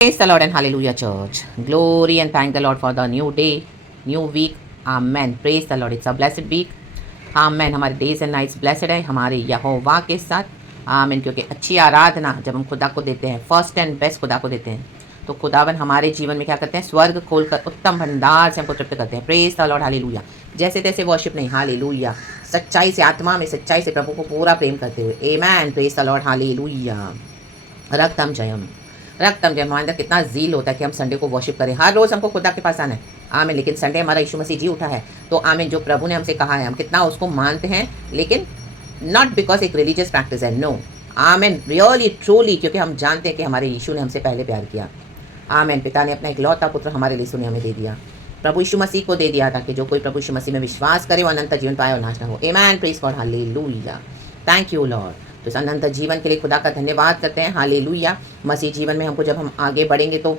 Praise the Lord and hallelujah, church. Glory and thank the Lord for the new day, new week. Amen. Praise the Lord. It's a blessed week. Amen. हमारे days and nights blessed है हमारे यहोवा के साथ. आमीन. क्योंकि अच्छी आराधना जब हम खुदा को देते हैं, फर्स्ट एंड बेस्ट खुदा को देते हैं, तो खुदावन हमारे जीवन में क्या करते हैं? स्वर्ग खोलकर उत्तम भंडार से हमको तृप्त करते हैं. Praise the lord. हालेलुया. जैसे तैसे वर्शिप नहीं. हालेलुया. सच्चाई से, आत्मा में सच्चाई से प्रभु को पूरा प्रेम करते हुए. आमेन. Praise the lord. हालेलुया. रक्तम जयम. रक्तम जयम. हमारे अंदर कितना जील होता है कि हम संडे को वर्शिप करें. हर रोज़ हमको खुदा के पास आना है. आमीन. लेकिन संडे हमारा यीशु मसीह जी उठा है, तो आमीन. जो प्रभु ने हमसे कहा है, हम कितना उसको मानते हैं, लेकिन नॉट बिकॉज एक रिलीजियस प्रैक्टिस है. नो. आमीन. रियली ट्रूली, क्योंकि हम जानते हैं कि हमारे यीशु ने हमसे पहले प्यार किया. आमीन. पिता ने अपना इकलौता पुत्र हमारे लिए सुने हमें दे दिया. प्रभु यीशु मसीह को दे दिया, ताकि जो कोई प्रभु यीशु मसीह में विश्वास करे वो अनंत जीवन पाए और नाश ना हो. आमीन. Praise God. Hallelujah. Thank you Lord. तो इस अनंत जीवन के लिए खुदा का धन्यवाद करते हैं. हालेलुया. मसीह जीवन में हमको जब हम आगे बढ़ेंगे तो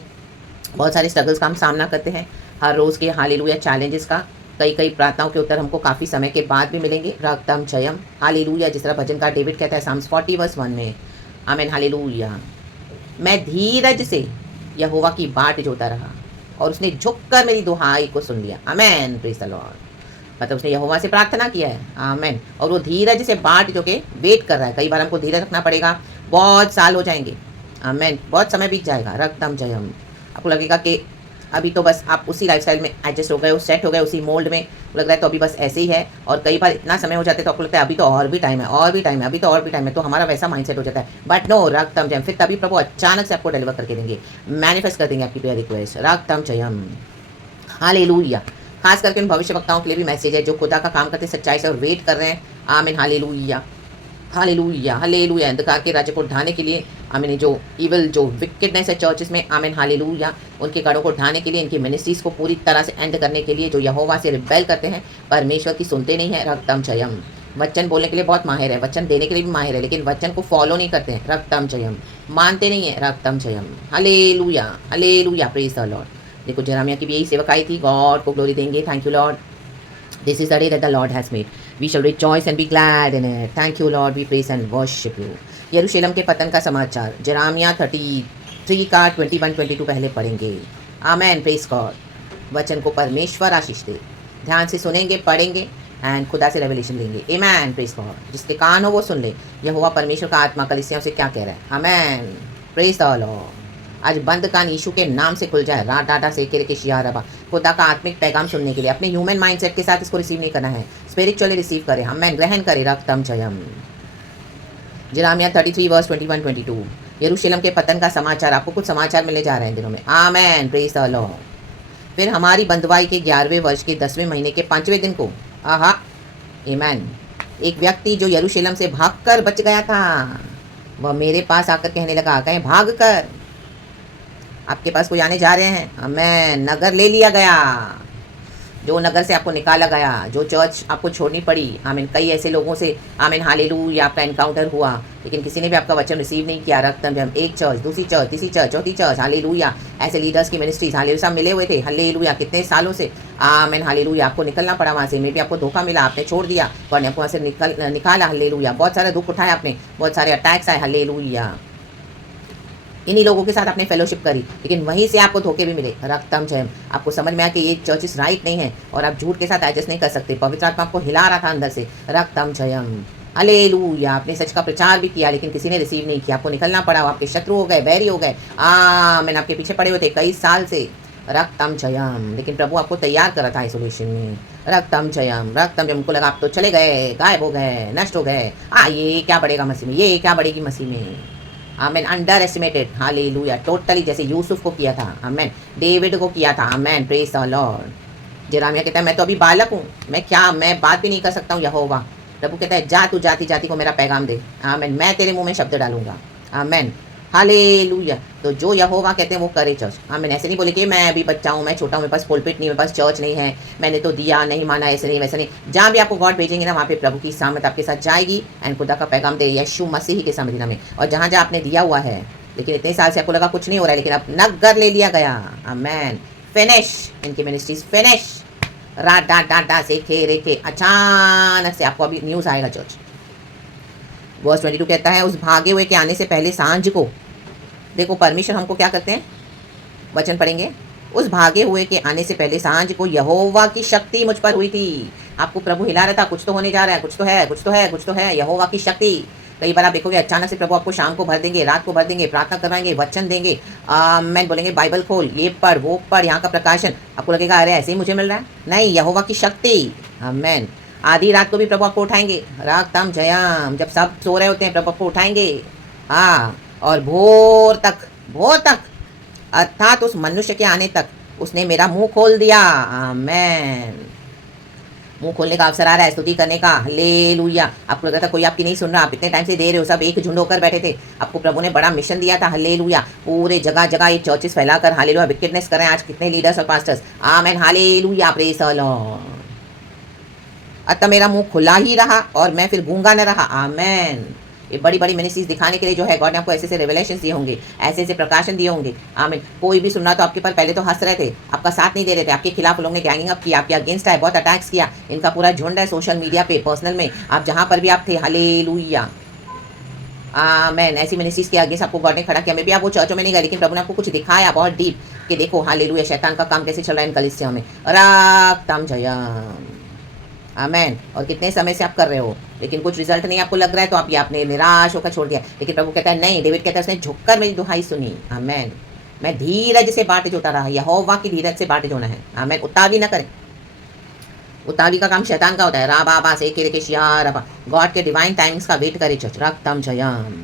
बहुत सारे स्ट्रगल्स का हम सामना करते हैं हर रोज़ के. हालेलुया. चैलेंजेस का कई प्रार्थनाओं के उत्तर हमको काफ़ी समय के बाद भी मिलेंगे. रक्तम जयम. हालेलुया. जिस तरह भजन का डेविड कहता है साम्स 40:1 में. आमीन. हालेलुया. मैं धीरज से यहोवा की बाट जोता रहा और उसने झुककर मेरी दुहाई को सुन लिया. आमीन. Praise the Lord. मतलब उसने यहोवा से प्रार्थना किया है. आमीन. और वो धीरज से बाट जो के वेट कर रहा है. कई बार हमको धीरज रखना पड़ेगा. बहुत साल हो जाएंगे. आमीन. बहुत समय बीत जाएगा. रक्तम जयम. आपको लगेगा कि अभी तो बस आप उसी लाइफस्टाइल में एडजस्ट हो गए, सेट हो गए, उसी मोल्ड में लग रहा है तो अभी बस ऐसे ही है. और कई बार इतना समय हो जाता है तो आपको लगता है अभी तो और भी टाइम है, और भी टाइम है, अभी तो और भी टाइम है. तो हमारा वैसा माइंडसेट हो जाता है. But no. रक्तम जयम. फिर तभी प्रभु अचानक से आपको डिलीवर करके देंगे, मैनिफेस्ट कर देंगे आपकी प्रेयर रिक्वेस्ट. रक्तम जयम. हालेलुया. खास करके उन भविष्य वक्ताओं के लिए भी मैसेज है जो खुदा का काम करते सच्चाई से और वेट कर रहे हैं. आमीन. हालेलुया. हालेलुया. हालेलुया. अंधकार के राज्य को ढाने के लिए, आमीन, जो इवल, जो विकेडनेस है चर्चेस में, आमीन, हालेलुया, उनके गढ़ों को ढाने के लिए, इनकी मिनिस्ट्रीज को पूरी तरह से एंड करने के लिए, जो यहोवा से रिबेल करते हैं, परमेश्वर की सुनते नहीं है. रक्तम जयम. वचन बोलने के लिए बहुत माहिर है, वचन देने के लिए भी माहिर है, लेकिन वचन को फॉलो नहीं करते हैं. रक्तम जयम. मानते नहीं है. रक्तम जयम. हालेलुया. हालेलुया. Praise the lord. देखो जरामिया की भी यही सेवकाई थी. गॉड को ग्लोरी देंगे. Thank you Lord. This is the day that the Lord has made. We shall rejoice and be glad in it. Thank you Lord. We praise and worship you. यरूशलेम के पतन का समाचार जरामिया 33 का 21-22 पहले पढ़ेंगे. आमेन. Praise God. वचन को परमेश्वर आशीष दे. ध्यान से सुनेंगे, पढ़ेंगे एंड खुदा से रेवलेशन लेंगे. आमेन. Praise God. जिसके कान हो वो सुन ले. यहोवा परमेश्वर का आत्मा कलीसियाओं से क्या कह रहा है. आमेन. Praise the lord. आज बंद कान यीशु के नाम से खुल जाए. रा डाटा से के शिया रबा. खुदा का आत्मिक पैगाम सुनने के लिए अपने ह्यूमन माइंडसेट के साथ इसको रिसीव नहीं करना है, स्पिरिचुअली रिसीव करें. हमें ग्रहण करें. रक्तम जयम. जरामिया 33:21-22. यरूशलेम के पतन का समाचार. आपको कुछ समाचार मिलने जा रहे हैं दिनों में. आमेन. Praise the lord. फिर हमारी बंधुआई के 11वें वर्ष के 10वें महीने के 5वें दिन को, आहा, आमेन, एक व्यक्ति जो यरूशलेम से भागकर बच गया था, वह मेरे पास आकर कहने लगा, कहें भाग कर, आपके पास कोई आने जा रहे हैं. आमेन. नगर ले लिया गया, जो नगर से आपको निकाला गया, जो चर्च आपको छोड़नी पड़ी. आमीन. कई ऐसे लोगों से, आमीन, हालेलुया, आपका एनकाउंटर हुआ, लेकिन किसी ने भी आपका वचन रिसीव नहीं किया. रक्तम जयम. एक चर्च, दूसरी चर्च, तीसरी चर्च, चौथी चर्च. हालेलुया. ऐसे लीडर्स की मिनिस्ट्रीज, हालेलुया, सब मिले हुए थे. हालेलुया. कितने सालों से. आमीन. हालेलुया. आपको निकलना पड़ा वहाँ से. मे भी आपको धोखा मिला, आपने छोड़ दिया, पर आपको वहाँ से निकाला. हालेलुया. बहुत सारे दुख उठाए आपने, बहुत सारे अटैक्स आए. हालेलुया. इन्हीं लोगों के साथ आपने फेलोशिप करी, लेकिन वहीं से आपको धोखे भी मिले. रक्तम जयम. आपको समझ में आया कि ये चर्चेस राइट नहीं है और आप झूठ के साथ एडजस्ट नहीं कर सकते. पवित्र आत्मा आपको हिला रहा था अंदर से. रक्तम जयम. हालेलुया. आपने सच का प्रचार भी किया, लेकिन किसी ने रिसीव नहीं किया. आपको निकलना पड़ा. आपके शत्रु हो गए, बैरी हो गए. मैंने आपके पीछे पड़े हुए थे कई साल से. रक्तम जयम. लेकिन प्रभु आपको तैयार कर रहा था आइसोलेशन में. रक्तम जयम. रक्तम जयम. उनको लगा आप तो चले गए, गायब हो गए, नष्ट हो गए. ये क्या बढ़ेगा मसीह में, ये क्या बढ़ेगी मसीह में. Amen. Underestimated. Hallelujah. Totally. जैसे यूसुफ को किया था. आमेन. डेविड को किया था. Amen. Praise the lord. Jeremiah कहता है मैं तो अभी बालक हूँ, मैं बात भी नहीं कर सकता हूँ. यहोवा प्रभु कहता है जा तू जाति जाति को मेरा पैगाम दे. आमेन. मैं तेरे मुंह में शब्द डालूंगा. आमेन. हालेलुया. तो जो यहोवा कहते हैं वो करे चर्च. आमीन. ऐसे नहीं बोले कि मैं अभी बच्चा हूँ, मैं छोटा हूँ, मेरे पास पुलपिट नहीं, मेरे पास चर्च नहीं है, मैंने तो दिया नहीं माना, ऐसे नहीं वैसे नहीं. जहाँ भी आपको गॉड भेजेंगे ना, वहाँ पे प्रभु की सामत आपके साथ जाएगी एंड खुदा का पैगाम दे यीशु मसीह के सामने में. और जहाँ जहाँ आपने दिया हुआ है, लेकिन इतने साल से आपको लगा कुछ नहीं हो रहा है, लेकिन अब नगर ले लिया गया. आमेन. फिनिश. इनकी मिनिस्ट्रीज फिनिश. रा डा डा डा से खे रे खे. अचानक से आपको अभी न्यूज़ आएगा चर्च. वर्स 22 कहता है उस भागे हुए के आने से पहले सांझ को. देखो परमेश्वर हमको क्या करते हैं, वचन पढ़ेंगे। उस भागे हुए के आने से पहले सांझ को यहोवा की शक्ति मुझ पर हुई थी। आपको प्रभु हिला रहा था, कुछ तो होने जा रहा है, कुछ तो है, कुछ तो है, कुछ तो है, यहोवा की शक्ति। कई बार आप देखोगे अचानक से प्रभु आपको शाम को भर देंगे, रात को भर देंगे, प्रार्थना करवाएंगे, वचन देंगे, मैं बोलेंगे बाइबल खोल, ये पढ़, वो पढ़, यहाँ का प्रकाशन। आपको लगेगा अरे ऐसे ही मुझे मिल रहा है। नहीं, यहोवा की शक्ति। आमेन। आधी रात को भी प्रभु आपको उठाएंगे, राग तम जयम, जब सब सो रहे होते हैं प्रभु आपको उठाएंगे। हाँ, और भोर तक अर्थात उस मनुष्य के आने तक उसने मेरा मुंह खोल दिया। आमेन। मुंह खोलने का अवसर आ रहा है, स्तुति करने का। हालेलुया। आपको लगा था कोई आपकी नहीं सुन रहा, आप इतने टाइम से दे रहे हो, सब एक झुंड होकर बैठे थे। आपको प्रभु ने बड़ा मिशन दिया था। हालेलुया। पूरे जगह जगह ये चर्चेस फैलाकर हालेलुया विकेटनेस कर रहे हैं आज कितने लीडर्स और pastors. Amen. Hallelujah. Praise the Lord. अतः मेरा मुंह खुला ही रहा और मैं फिर गूंगा न रहा। आमेन। ये बड़ी बड़ी मिनिस्ट्रीज दिखाने के लिए जो है गॉड ने आपको ऐसे ऐसे रेवलेशन दिए होंगे, ऐसे ऐसे प्रकाशन दिए होंगे। आमीन। कोई भी सुन रहा तो आपके पर पहले तो हंस रहे थे, आपका साथ नहीं दे रहे थे, आपके खिलाफ लोगों ने गैंगिंग अप किया, आपके अगेंस्ट है, बहुत अटैक्स किया। इनका पूरा झुंड है सोशल मीडिया पे, पर्सनल में, आप जहाँ पर भी आप थे। हालेलुया। आमेन। ऐसी मिनिस्ट्रीज के अगेंस्ट आपको गॉड ने खड़ा किया। मे भी आप वो चर्चों में नहीं गए, लेकिन प्रभु ने आपको कुछ दिखाया बहुत डीप कि देखो हालेलुया शैतान का काम कैसे चल रहा है इन कलीसियों में। राम जयम। आमेन। और कितने समय से आप कर रहे हो, लेकिन कुछ रिजल्ट नहीं आपको लग रहा है, तो आप ये आपने निराश होकर छोड़ दिया। लेकिन प्रभु कहता है नहीं, डेविड कहता है उसने झुककर मेरी दुहाई सुनी। आमेन। मैं धीरज से बाट जोता रहा। यहोवा की धीरज से बाट जोना है। आमेन। उतावली ना करें, उतावली का काम शैतान का होता है। रा बाबा से के शिया रबा। गॉड के डिवाइन टाइमिंग्स का वेट करे चर्च। रक्तम जयम,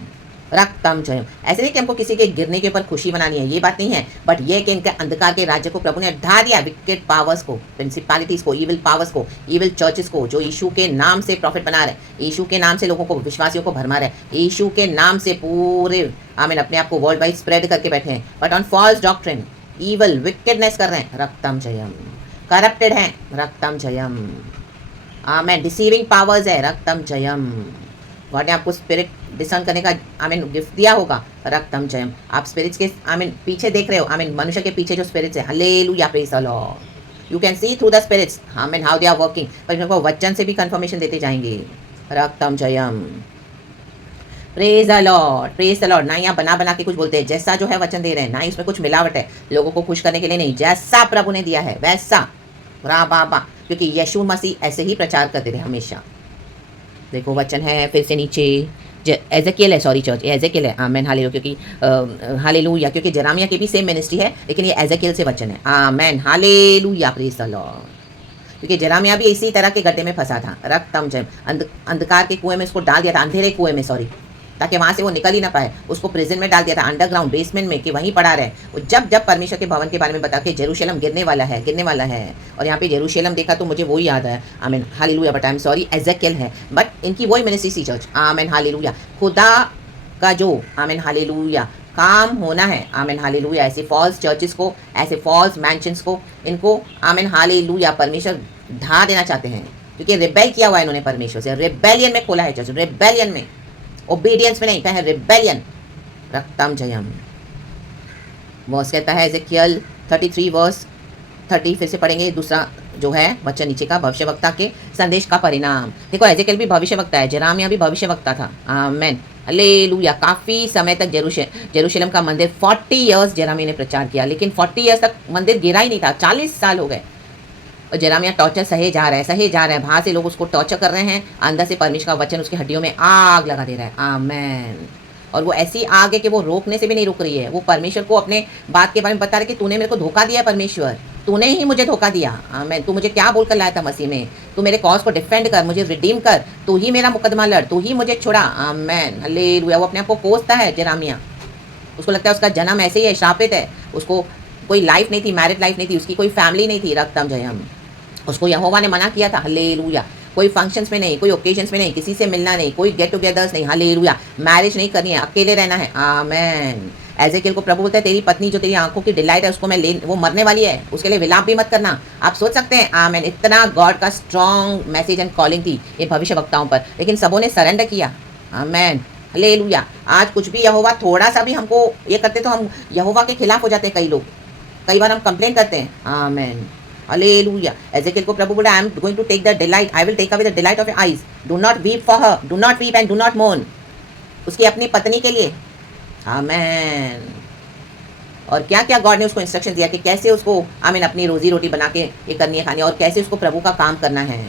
रक्तम जयम। ऐसे नहीं कि हमको किसी के गिरने के ऊपर खुशी मनानी है, ये बात नहीं है, बट ये कि इनके अंधकार के राज्य को प्रभु ने ढा दिया, विकेट पावर्स को, प्रिंसिपैलिटीज को, इविल पावर्स को, इविल चर्चेस को, जो यीशु के नाम से प्रॉफिट बना रहे, यीशु के नाम से लोगों को, विश्वासियों को भरमा रहे, यीशु के नाम से पूरे आमीन अपने आप को वर्ल्ड वाइड स्प्रेड करके बैठे हैं, but on false doctrine, evil wickedness कर रहे हैं। रक्तम जयम। करप्टेड हैं। रक्तम जयम। आमीन। डिसीविंग पावर्स है। रक्तम जयम। गॉड ने आपको स्पिरिट डिसर्न करने का आमीन गिफ्ट दिया होगा। रक्तम जयम। आप स्पिरिट्स के आमीन पीछे देख रहे हो। आमीन। मनुष्य के पीछे जो स्पिरिट्स है, hallelujah, praise the lord. You can see through the spirits amen how they are working. पर इनको वचन से भी कंफर्मेशन देते जाएंगे। रक्तम जयम। Praise the lord, praise the lord. ना यहाँ बना बना के कुछ बोलते हैं, जैसा जो है वचन दे रहे हैं, ना इसमें कुछ मिलावट है लोगों को खुश करने के लिए नहीं, जैसा प्रभु ने दिया है वैसा। रा बाबा, क्योंकि यीशु मसीह ऐसे ही प्रचार करते थे हमेशा। देखो वचन है फिर से नीचे, एजेकियल है, सॉरी चर्च, एजेकियल है। आमेन। हालेलुया। क्योंकि हालेलुया, क्योंकि जेरामिया की भी सेम मिनिस्ट्री है, लेकिन ये एजेकियल से वचन है। Amen. Hallelujah, praise the lord. क्योंकि जेरामिया भी इसी तरह के गड्ढे में फंसा था। रक्तम जयम। अंधकार के कुएं में उसको डाल दिया था, अंधेरे कुएं में, सॉरी, ताकि वहाँ से वो निकल ही ना पाए। उसको प्रिजन में डाल दिया था, अंडरग्राउंड बेसमेंट में, कि वहीं पड़ा रहे। वो जब जब परमेश्वर के भवन के बारे में बता के जेरूशलेम गिरने वाला है, गिरने वाला है, और यहाँ पे जेरूशलेम देखा तो मुझे वही याद है। आमीन। Hallelujah. But I am sorry, Ezekiel है, बट इनकी वही मिनिस्ट्री सी चर्च। आमीन। हालेलुया। खुदा का जो आमीन हालेलुया काम होना है। आमीन। हालेलुया। ऐसे फॉल्स चर्चेस को, ऐसे फॉल्स मैंशंस को, इनको आमीन हालेलुया परमेश्वर ढा देना चाहते हैं, क्योंकि रिबेल किया हुआ है इन्होंने परमेश्वर से। रिबेलियन में खोला है चर्च, रिबेलियन में, ओबीडियंस में नहीं, कहे रिबेलियन। रक्तम जयम। वर्स कहता है एजेकियल 33 वर्स 30, फिर से पढ़ेंगे दूसरा जो है वचन नीचे का, भविष्यवक्ता के संदेश का परिणाम। देखो एजेकियल भी भविष्यवक्ता है, जेरामिया भी भविष्यवक्ता था। आमेन। हालेलुया। काफ़ी समय तक जेरूशलेम का मंदिर 40 ईयर्स जेरामिया ने प्रचार किया, लेकिन 40 ईयर्स तक मंदिर गिरा ही नहीं था। 40 साल हो गए और जेरामिया टॉर्चर सहे जा रहा है, सहे जा रहा है। बाहर से लोग उसको टॉर्चर कर रहे हैं, अंदर से परमेश्वर का वचन उसकी हड्डियों में आग लगा दे रहा है। आमेन। और वो ऐसी आग है कि वो रोकने से भी नहीं रुक रही है। वो परमेश्वर को अपने बात के बारे में बता रहे कि तूने मेरे को धोखा दिया परमेश्वर, तूने ही मुझे धोखा दिया। आमेन। तू मुझे क्या बोलकर लाया था मसीह में, तू मेरे कॉज को डिफेंड कर, मुझे रिडीम कर, तू ही मेरा मुकदमा लड़, तू ही मुझे छुड़ा। आमेन। हालेलुया। वो अपने आप को कोसता है जेरामिया, उसको लगता है उसका जन्म ऐसे ही है, श्रापित है, उसको कोई लाइफ नहीं थी, मैरिड लाइफ नहीं थी, उसकी कोई फैमिली नहीं थी। रक्तम जयम। उसको यहोवा ने मना किया था। हालेलुया। कोई फंक्शंस में नहीं, कोई ओकेजन्स में नहीं, किसी से मिलना नहीं, कोई गेट टुगेदर्स नहीं। हालेलुया। मैरिज नहीं करनी है, अकेले रहना है। आमेन। एजेकियल को प्रभु बोलता है तेरी पत्नी जो तेरी आंखों की डिलाइट है उसको मैं ले, वो मरने वाली है, उसके लिए विलाप भी मत करना। आप सोच सकते हैं आमेन, इतना गॉड का स्ट्रॉन्ग मैसेज एंड कॉलिंग थी ये भविष्यवक्ताओं पर, लेकिन सबों ने सरेंडर किया। आमेन। हालेलुया। आज कुछ भी यहोवा थोड़ा सा भी हमको ये करते तो हम यहोवा के खिलाफ हो जाते हैं। कई लोग, कई बार हम कंप्लेन करते हैं। आमेन। हालेलुया। एजेकियल को प्रभु बोला I am going to take the delight, I will take away the delight of your eyes, do not weep for her, do not weep and do not mourn. उसकी अपनी पत्नी के लिए। आमेन। और क्या क्या गॉड ने उसको इंस्ट्रक्शन दिया कि कैसे उसको अपनी रोजी रोटी बना के ये करनी है खानी, और कैसे उसको प्रभु का काम करना है।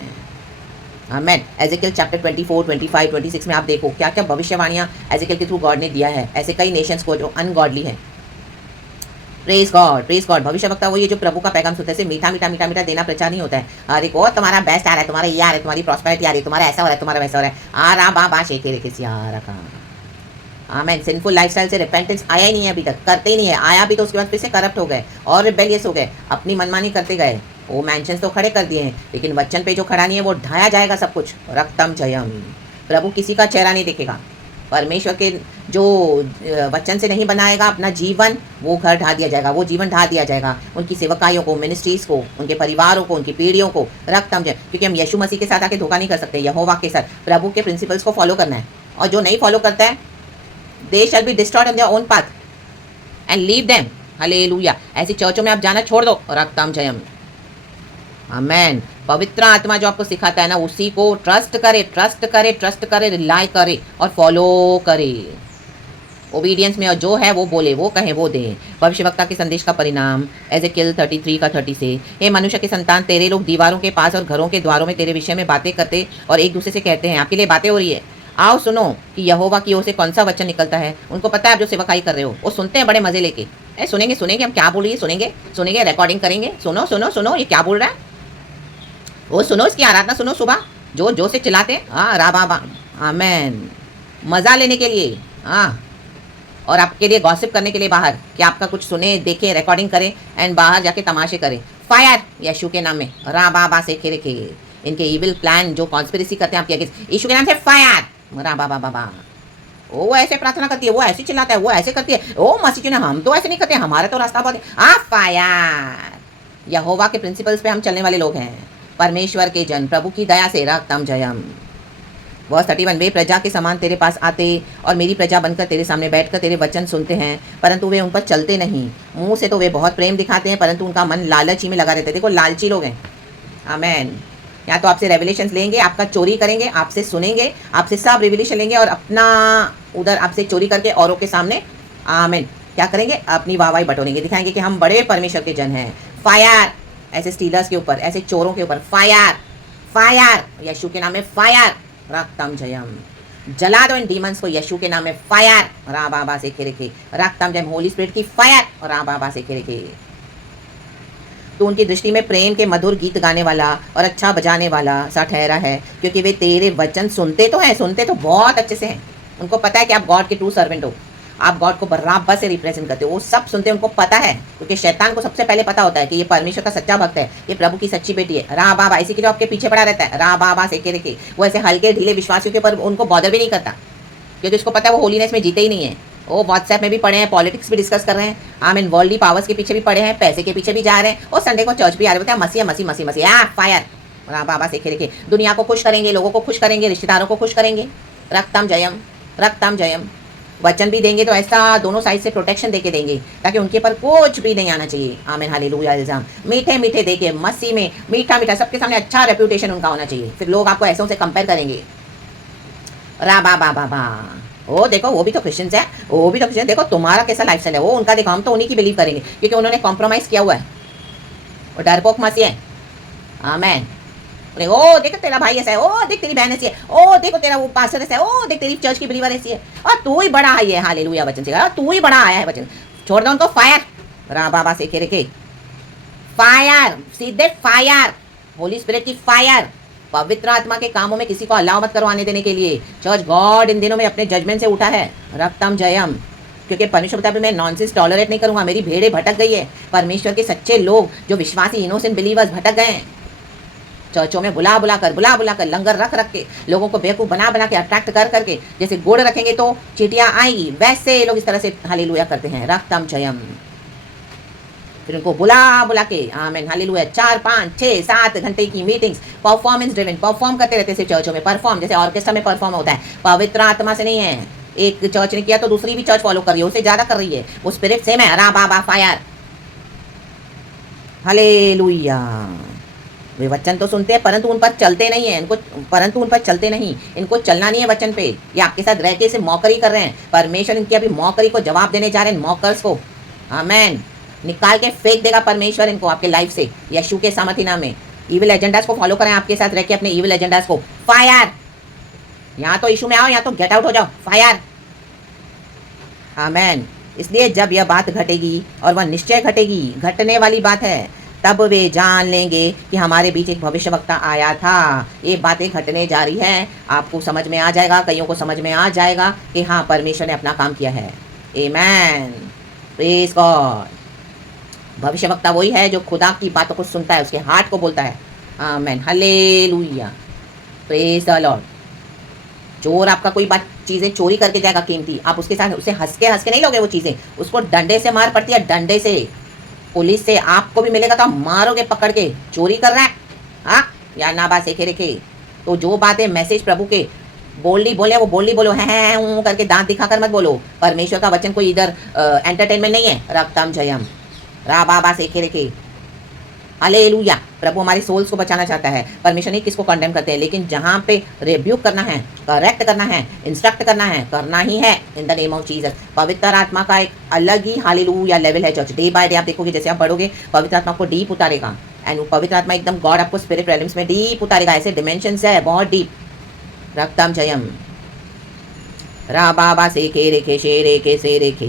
आमेन। एजेकियल चैप्टर 24, 25, 26 में आप देखो क्या क्या भविष्यवाणियाँ एजेकियल के थ्रू गॉड ने दिया है ऐसे कई नेशंस को जो अनगॉडली है। Praise God, praise God. भविष्य वक्ता वो ये जो प्रभु का पैगाम सुनते हैं, मीठा मीठा मीठा मीठा देना प्रचार नहीं होता है। अरे को तुम्हारा बेस्ट आ रहा है, तुम्हारा ये आ रहा है, तुम्हारी प्रॉस्पेरिटी आ रही है, तुम्हारा ऐसा हो रहा है, तुम्हारा वैसा हो रहा है, आ रहा बा शेखे रेखे सियारा का। आमेन। सिंफुल लाइफस्टाइल से रिपेंटेंस आया ही नहीं है अभी तक, करते ही नहीं है। आया भी तो उसके बाद फिर से करप्ट हो गए और रिबेलियस हो गए, अपनी मनमानी करते गए। वो मैंशंस तो खड़े कर दिए हैं, लेकिन वचन पे जो खड़ा नहीं है वो ढाया जाएगा सब कुछ। रक्तम जयम। प्रभु किसी का चेहरा नहीं देखेगा। परमेश्वर के जो वचन से नहीं बनाएगा अपना जीवन, वो घर ढा दिया जाएगा, वो जीवन ढा दिया जाएगा। उनकी सेवकाइयों को, मिनिस्ट्रीज़ को, उनके परिवारों को, उनकी पीढ़ियों को रक्तम जय। क्योंकि हम यीशु मसीह के साथ आके धोखा नहीं कर सकते। यहोवा के साथ प्रभु के प्रिंसिपल्स को फॉलो करना है, और जो नहीं फॉलो करता है they shall be destroyed on their own path and leave them. Hallelujah. ऐसी चर्चों में आप जाना छोड़ दो। रक्तम जयम। आमेन। पवित्र आत्मा जो आपको सिखाता है ना, उसी को ट्रस्ट करे, ट्रस्ट करे, ट्रस्ट करे, रिलाई करे और फॉलो करे ओबीडियंस में। और जो है वो बोले, वो कहे, वो दे। भविष्यवक्ता के संदेश का परिणाम एजेकियल 33 का 30 से, हे मनुष्य के संतान, तेरे लोग दीवारों के पास और घरों के द्वारों में तेरे विषय में बातें करते और एक दूसरे से कहते हैं। आपके लिए बातें हो रही है, आओ सुनो कि यहोवा की ओर से कौन सा वचन निकलता है। उनको पता है आप जो सेवकाई कर रहे हो, वो सुनते हैं बड़े मजे लेके। सुनेंगे सुनेंगे हम क्या बोल रही है, सुनेंगे सुनेंगे, रिकॉर्डिंग करेंगे। सुनो सुनो सुनो ये क्या बोल रहा है, वो सुनो, इसकी आराधना सुनो सुबह जो जो से चिल्लाते हैं। हाँ राबा आमेन। मज़ा लेने के लिए, हाँ, और आपके लिए गॉसिप करने के लिए बाहर, कि आपका कुछ सुने, देखे, रिकॉर्डिंग करें एंड बाहर जाके तमाशे करें। फायर यीशु के नाम में। राबा से खेरे इनके इविल प्लान जो कॉन्स्पिरेसी करते हैं आपके अगेंस्ट, यीशु के नाम से फायर। राबा वो ऐसे प्रार्थना करती है, वो ऐसे चिल्लाता है, वो ऐसे करती है। ओ मसीह जी ने, हम तो ऐसे नहीं करते, हमारा तो रास्ता बहुत है। फायर। यहोवा के प्रिंसिपल्स पे हम चलने वाले लोग हैं। परमेश्वर के जन, प्रभु की दया से रक्तम जयम। वर्स 31, वे प्रजा के समान तेरे पास आते और मेरी प्रजा बनकर तेरे सामने बैठकर तेरे वचन सुनते हैं, परंतु वे उन पर चलते नहीं। मुंह से तो वे बहुत प्रेम दिखाते हैं, परंतु उनका मन लालची में लगा रहता है। देखो लालची लोग हैं। आमेन। या तो आपसे रेवलेशंस लेंगे, आपका चोरी करेंगे, आपसे सुनेंगे, आपसे सब रेवलेशन लेंगे और अपना उधर आपसे चोरी करके औरों के सामने आमेन क्या करेंगे, अपनी वाहवाही बटोरेंगे, दिखाएंगे कि हम बड़े परमेश्वर के जन हैं। फायर ऐसे स्टीलर्स के ऊपर, ऐसे चोरों के ऊपर फायर, फायर यीशु के नाम में फायर। रक्तम जयम। जला दो इन डीमंस को यीशु के नाम में फायर। राबा से खेरे रक्तम जयम। होली स्पिरिट की फायर और राबा से खेरे। तो उनकी दृष्टि में प्रेम के मधुर गीत गाने वाला और अच्छा बजाने वाला सा ठहरा है, क्योंकि वे तेरे वचन सुनते तो हैं, सुनते तो बहुत अच्छे से हैं। उनको पता है कि आप गॉड के ट्रू सर्वेंट हो, आप गॉड को बराबर से रिप्रेजेंट करते हो। वो सब सुनते हैं, उनको पता है, क्योंकि शैतान को सबसे पहले पता होता है कि ये परमेश्वर का सच्चा भक्त है, ये प्रभु की सच्ची बेटी है। रा बाबा इसी के जो आपके पीछे पड़ा रहता है, रा बाबा से के वो ऐसे हल्के ढीले विश्वासियों के ऊपर उनको बॉदर भी नहीं करता, क्योंकि उसको पता है वो होलीनेस में जीते ही नहीं है। वो व्हाट्सएप में भी पढ़े हैं, पॉलिटिक्स भी डिस्कस कर रहे हैं, आई मीन वर्ल्डली पावर्स के पीछे भी पड़े हैं, पैसे के पीछे भी जा रहे हैं, और संडे को चर्च भी आ रहे होते हैं। मसीह मसीह मसीह मसीह फायर। रा बाबा से के दुनिया को खुश करेंगे, लोगों को खुश करेंगे, रिश्तेदारों को खुश करेंगे। रक्तम जयम, रक्तम जयम। वचन भी देंगे तो ऐसा दोनों साइड से प्रोटेक्शन देके देंगे, ताकि उनके पर कुछ भी नहीं आना चाहिए। आमीन हालेलुया। इल्जाम मीठे मीठे देके, मसीह में मीठा मीठा, सबके सामने अच्छा रेप्यूटेशन उनका होना चाहिए, फिर लोग आपको ऐसों से कंपेयर करेंगे। रा बा बा ओ देखो वो भी तो क्रिश्चियंस है, वो भी तो क्रिश्चियन, देखो तुम्हारा कैसा लाइफस्टाइल है, वो उनका देखो, हम तो उन्हीं की बिलीव करेंगे, क्योंकि उन्होंने कॉम्प्रोमाइज़ किया हुआ है। वो डरपोक मसीह है। आमीन। ओ देख तेरा भाई ऐसा है, ओ देख तेरी बहन ऐसी है, ओ देखो तेरा वो पास्टर ऐसा है, ओ देख तेरी चर्च की बिलीवर ऐसी है, और तू ही बड़ा है। हालेलुया वचन से, तू ही बड़ा आया है वचन। छोड़ दो उनको फायर। रा बाबा से के फायर, सीधे फायर, होली स्पिरिट की फायर। पवित्र आत्मा के कामों में किसी को अलाउ मत करो आने देने के लिए। चर्च गॉड इन दिनों में अपने जजमेंट से उठा है। रक्तम जयम। क्योंकि परमेश्वर बताया मैं नॉनसेंस टॉलरेट नहीं करूंगा, मेरी भेड़ें भटक गई है। परमेश्वर के सच्चे लोग जो विश्वासी इनोसेंट बिलीवर्स भटक गए हैं। चर्चों में बुला बुला कर लंगर रख रख के लोगों को बेवकूफ़ बना बना के अट्रैक्ट कर करके, जैसे गुड़ रखेंगे तो चीटियाँ आएंगी, वैसे लोग इस तरह से हालेलुया करते हैं। रक्तम जयम। फिर उनको बुला बुला के आमीन हालेलुया 4, 5, 6, 7 घंटे की मीटिंग्स, परफॉर्मेंस ड्रिवन, परफॉर्म करते रहते हैं चर्चों में। परफॉर्म जैसे ऑर्केस्ट्रा में परफॉर्म होता है, पवित्र आत्मा से नहीं है। एक चर्च ने किया तो दूसरी भी चर्च फॉलो कर रही है, उससे ज़्यादा कर रही है, वो स्पिरिट सेम है। रा बाबा फायर। हालेलुया। वे वचन तो सुनते हैं परंतु उन पर चलते नहीं है, इनको चलना नहीं है वचन पे। ये आपके साथ रह के इसे मॉकरी कर रहे हैं। परमेश्वर इनकी अभी मॉकरी को जवाब देने जा रहे हैं, मॉकर्स को। आमेन। निकाल के फेंक देगा परमेश्वर इनको आपके लाइफ से, यीशु के सामर्थी नाम में। इविल एजेंडास को फॉलो करें, आपके साथ रह के अपने इविल एजेंडास को फायर। यहाँ तो यीशु में आओ, यहाँ तो गेट आउट हो जाओ, फायर। आमेन। इसलिए जब यह बात घटेगी, और वह निश्चय घटेगी, घटने वाली बात है, तब वे जान लेंगे कि हमारे बीच एक भविष्यवक्ता आया था। ये बातें घटने जा रही हैं, आपको समझ में आ जाएगा, कईयों को समझ में आ जाएगा कि हाँ परमेश्वर ने अपना काम किया है। आमेन, प्रेज गॉड। भविष्यवक्ता वही है जो खुदा की बातों को सुनता है, उसके हार्ट को बोलता है। Amen, hallelujah, praise the Lord. चोर आपका कोई बात चीज़ें चोरी करके जाएगा कीमती, आप उसके साथ उसे हंस के नहीं लोगे वो चीज़ें, उसको डंडे से मार पड़ती है, डंडे से। पुलिस से आपको भी मिलेगा तो आप मारोगे पकड़ के, चोरी कर रहा है हाँ या ना बात सेखे रेखे। तो जो बातें मैसेज प्रभु के बोल्डी बोले वो बोल्डी बोलो, हैं करके दांत दिखाकर मत बोलो। परमेश्वर का वचन कोई इधर एंटरटेनमेंट नहीं है। रक्तम जयम, रा बाबा सेखे रेखे, हालेलुया। प्रभु हमारे सोल्स को बचाना चाहता है। परमेश्वर नहीं किसको कंडेम करते हैं, लेकिन जहाँ पे रिब्यूक करना है, करेक्ट करना है, इंस्ट्रक्ट करना है, करना ही है in the name of Jesus. पवित्र आत्मा का एक अलग ही हालेलुया लेवल है चर्च। डे बाय डे आप देखोगे जैसे आप बढ़ोगे, पवित्र आत्मा आपको डीप उतारेगा। एंड पवित्र आत्मा एकदम गॉड आपको स्पिरिट रेलम्स में डीप उतारेगा। ऐसे डिमेंशंस है बहुत डीप। रक्तम जयम, रा बाबा से खे रेखे शे रेखे से रेखे।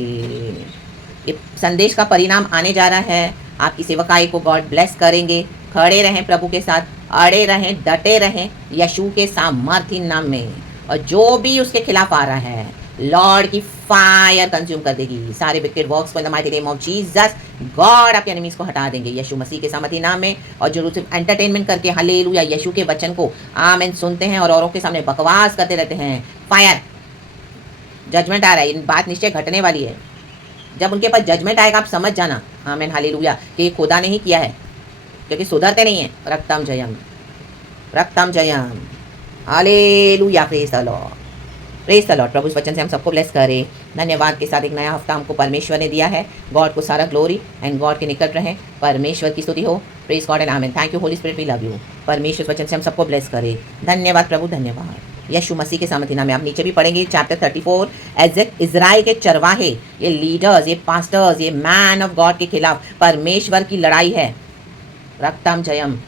ये संदेश का परिणाम आने जा रहा है। आपकी सेवकाई को गॉड ब्लेस करेंगे। खड़े रहें प्रभु के साथ, अड़े रहें, डटे रहें यीशु के सामर्थी नाम में। और जो भी उसके खिलाफ आ रहा है, लॉर्ड की फायर कंज्यूम कर देगी सारे विकेट वर्क्स को in the mighty name of Jesus. God आपके एनिमीज को हटा देंगे यीशु मसीह के सामर्थी नाम में। और जो सिर्फ एंटरटेनमेंट करके हालेलुया यीशु के वचन को आमेन सुनते हैं और औरों के सामने बकवास करते रहते हैं, फायर। जजमेंट आ रहा है, बात निश्चय घटने वाली है। जब उनके पास जजमेंट आएगा आप समझ जाना आमेन हालेलुया कि ये खुदा ने ही किया है, क्योंकि सुधरते नहीं है। रक्तम जयम, रक्तम जयम, hallelujah, praise the lord, praise the lord. प्रभु इस वचन से हम सबको ब्लेस करें। धन्यवाद के साथ एक नया हफ्ता हमको परमेश्वर ने दिया है। गॉड को सारा ग्लोरी एंड गॉड के निकट रहें। परमेश्वर की स्तुति हो। Praise God and amen. Thank you Holy Spirit, we love you. परमेश्वर इस वचन से हम सबको ब्लेस करें। धन्यवाद प्रभु, धन्यवाद। यीशु मसीह के सामर्थी नाम में आप नीचे भी पढ़ेंगे चैप्टर 34। इजराइल के चरवाहे, ये लीडर्स, ये पास्टर्स, ये मैन ऑफ गॉड के खिलाफ परमेश्वर की लड़ाई है। रक्तम जयम।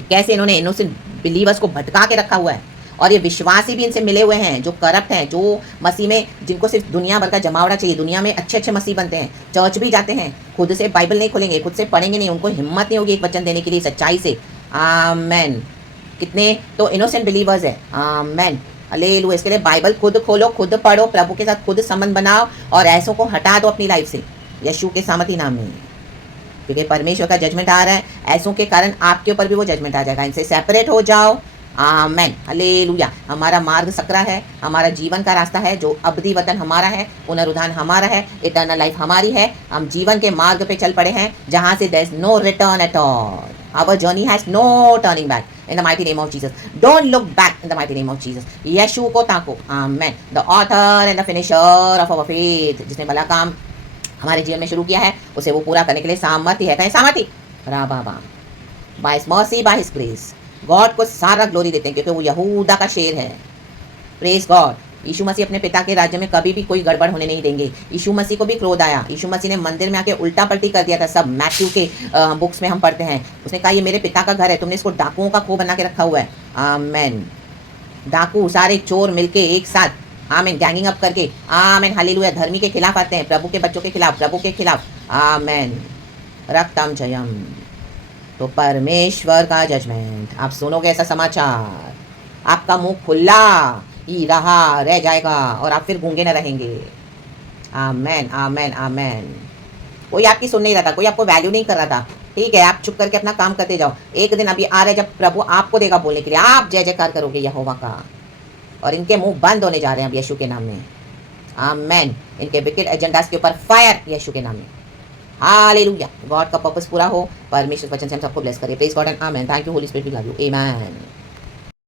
कैसे इन्होंने इनोसेंट बिलीवर्स को भटका के रखा हुआ है, और ये विश्वासी भी इनसे मिले हुए हैं जो करप्ट हैं, जो मसीह में, जिनको सिर्फ दुनिया भर का जमावड़ा चाहिए। दुनिया में अच्छे अच्छे मसीह बनते हैं, चर्च भी जाते हैं, खुद से बाइबल नहीं खोलेंगे, खुद से पढ़ेंगे नहीं, उनको हिम्मत नहीं होगी एक वचन देने के लिए सच्चाई से। आमेन। कितने तो इनोसेंट बिलीवर्स है। Amen, hallelujah. इसके लिए बाइबल खुद खोलो, खुद पढ़ो, प्रभु के साथ खुद संबंध बनाओ, और ऐसों को हटा दो अपनी लाइफ से यीशु के सामर्थी नाम में, क्योंकि परमेश्वर का जजमेंट आ रहा है। ऐसों के कारण आपके ऊपर भी वो जजमेंट आ जाएगा। इनसे सेपरेट हो जाओ। आमेन, हालेलुया। हमारा मार्ग सकरा है, हमारा जीवन का रास्ता है, जो अबदी वतन हमारा है, पुनरुद्धान हमारा है, इटर्नल लाइफ हमारी है। हम जीवन के मार्ग पे चल पड़े हैं, जहाँ से there is no return at all. Our journey has no turning back in the mighty name of Jesus. Don't look back in the mighty name of Jesus. यीशु को ताको। Amen. The author and the finisher of our faith. जिसने भला काम हमारे जीवन में शुरू किया है, उसे वो पूरा करने के लिए सामर्थी है। कहीं सामर्थी रा बाबा। By His mercy, by His grace. God को सारा ग्लोरी देते हैं, क्योंकि वो यहूदा का शेर है। Praise God. यीशु मसीह अपने पिता के राज्य में कभी भी कोई गड़बड़ होने नहीं देंगे। यीशु मसीह को भी क्रोध आया। यीशु मसीह ने मंदिर में आके उल्टा पलटी कर दिया था। सब मैथ्यू के बुक्स में हम पढ़ते हैं। उसने कहा ये मेरे पिता का घर है, तुमने इसको डाकुओं का खो बना के रखा हुआ है। आमेन। डाकू सारे चोर मिलके एक साथ आमेन गैंगिंग अप करके आमेन हालेलुया धर्मी के खिलाफ आते हैं, प्रभु के बच्चों के खिलाफ, प्रभु के खिलाफ। आमेन। रक्तम जयम। तो परमेश्वर का जजमेंट आप सुनोगे ऐसा समाचार, आपका मुंह खुला ही रह जाएगा, और आप फिर गूंगे न रहेंगे। आमेन, आमेन, आमेन। कोई आपकी सुन नहीं रहा था, कोई आपको वैल्यू नहीं कर रहा था, ठीक है, आप चुप करके अपना काम करते जाओ। एक दिन अभी आ रहा है जब प्रभु आपको देगा बोलने के लिए, आप जय जयकार करोगे यहोवा का, और इनके मुंह बंद होने जा रहे हैं अब यीशु के नाम में। आमेन। इनके विकेट एजेंडास के ऊपर फायर यीशु के नाम में। हालेलुया। गॉड का पर्पस पूरा हो। परमेश्वर वचन से हम सबको ब्लेस करिए। Praise God and amen. Thank you Holy Spirit, we love you. Amen.